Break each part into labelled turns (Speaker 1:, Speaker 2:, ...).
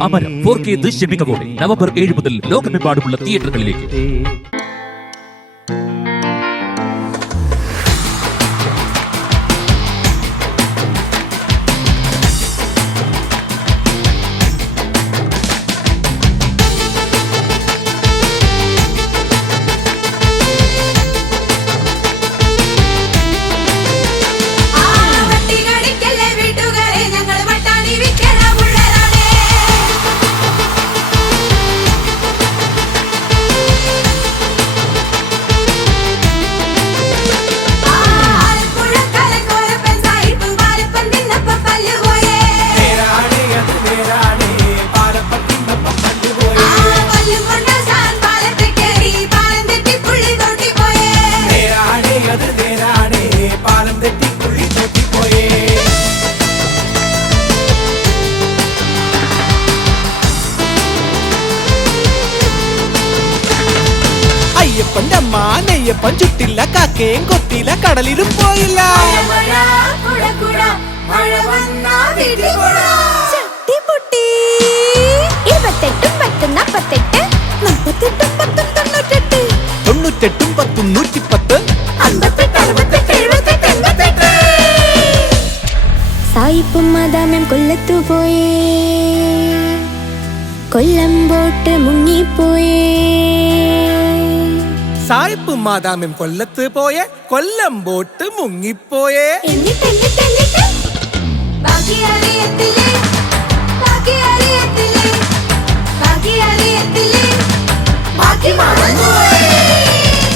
Speaker 1: Amaram four K ദൃശ്യമികവോടെ November ഏഴ് മുതൽ ലോകമെമ്പാടുമുള്ള തിയേറ്ററുകളിലേക്ക്
Speaker 2: അയ്യപ്പന്റെ അമ്മ നെയ്യപ്പൻ ചുട്ടില്ല കാക്കയും കൊത്തില്ല കടലിലും പോയില്ല.
Speaker 3: പൊട്ടി ഇരുപത്തെട്ടും പത്തും നാപ്പത്തെട്ട് നാപ്പത്തെട്ടും പത്തും തൊണ്ണൂറ്റെട്ട്.
Speaker 2: തൊണ്ണൂറ്റെട്ടും പത്തും നൂറ്റിപ്പത്ത്.
Speaker 3: അമ്പത്തെട്ട് അറുപത്തെട്ട് എഴുപത്തെട്ട് എൺപത്തെട്ട്.
Speaker 4: സായിപ്പും മാതാമം കൊല്ലത്തു പോയേ. കൊല്ലം ബോട്ട് മുങ്ങിപ്പോയേ.
Speaker 2: സായിപ്പ് മാതാമ്യം കൊല്ലത്ത് പോയെ കൊല്ലം ബോട്ട് മുങ്ങിപ്പോയേ
Speaker 3: എന്നിട്ട് എന്നിട്ട് എന്നിട്ട് ബാക്കി അറിയത്തില്ലേ ബാക്കി അറിയത്തില്ലേ ബാക്കി അറിയത്തില്ലേ ബാക്കി മറന്നുപോയേ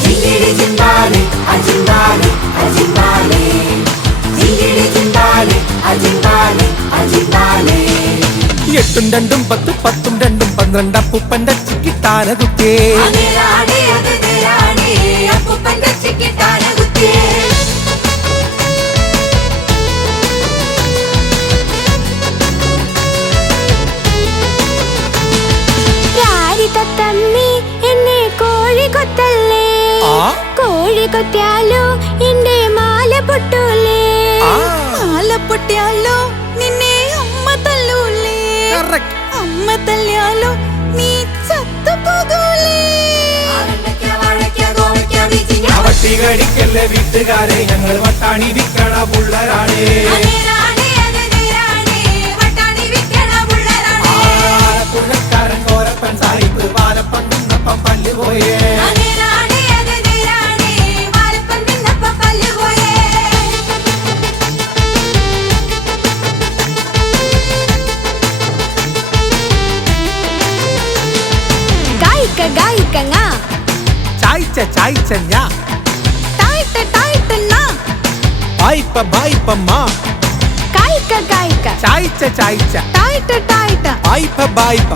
Speaker 3: ജിങ്കിടി ജിമ്പാലെ അജിമ്പാലെ അജിമ്പാലെ ജിങ്കിടി ജിമ്പാലെ അജിമ്പാലെ അജിമ്പാലെ
Speaker 2: എട്ടും രണ്ടും പത്തും പത്തും രണ്ടും പന്ത്രണ്ട് അപ്പൂപ്പന്റെ ചിക്കിട്ടാന കുത്തിയേ
Speaker 4: കൊത്തിയാലോ എന്റെ മാല പൊട്ടൂലേ. മാല പൊട്ടിയാലോ നിന്നെ അമ്മ തല്ലൂലേ. അമ്മ തല്ലിയാലോ നീ
Speaker 3: ബീച്ചിങ്ങ.
Speaker 2: വട്ടികടിക്കല്ലേ വീട്ടുകാരെ ഞങ്ങൾ വട്ടാണി വിക്കണ പുള്ളരാണേ
Speaker 4: చైచన్య టైట్ టైట్
Speaker 2: నా పైప
Speaker 4: పైప మా
Speaker 2: కైక కైక
Speaker 4: చైచ చైచ
Speaker 2: టైట్ టైట్
Speaker 3: పైప పైప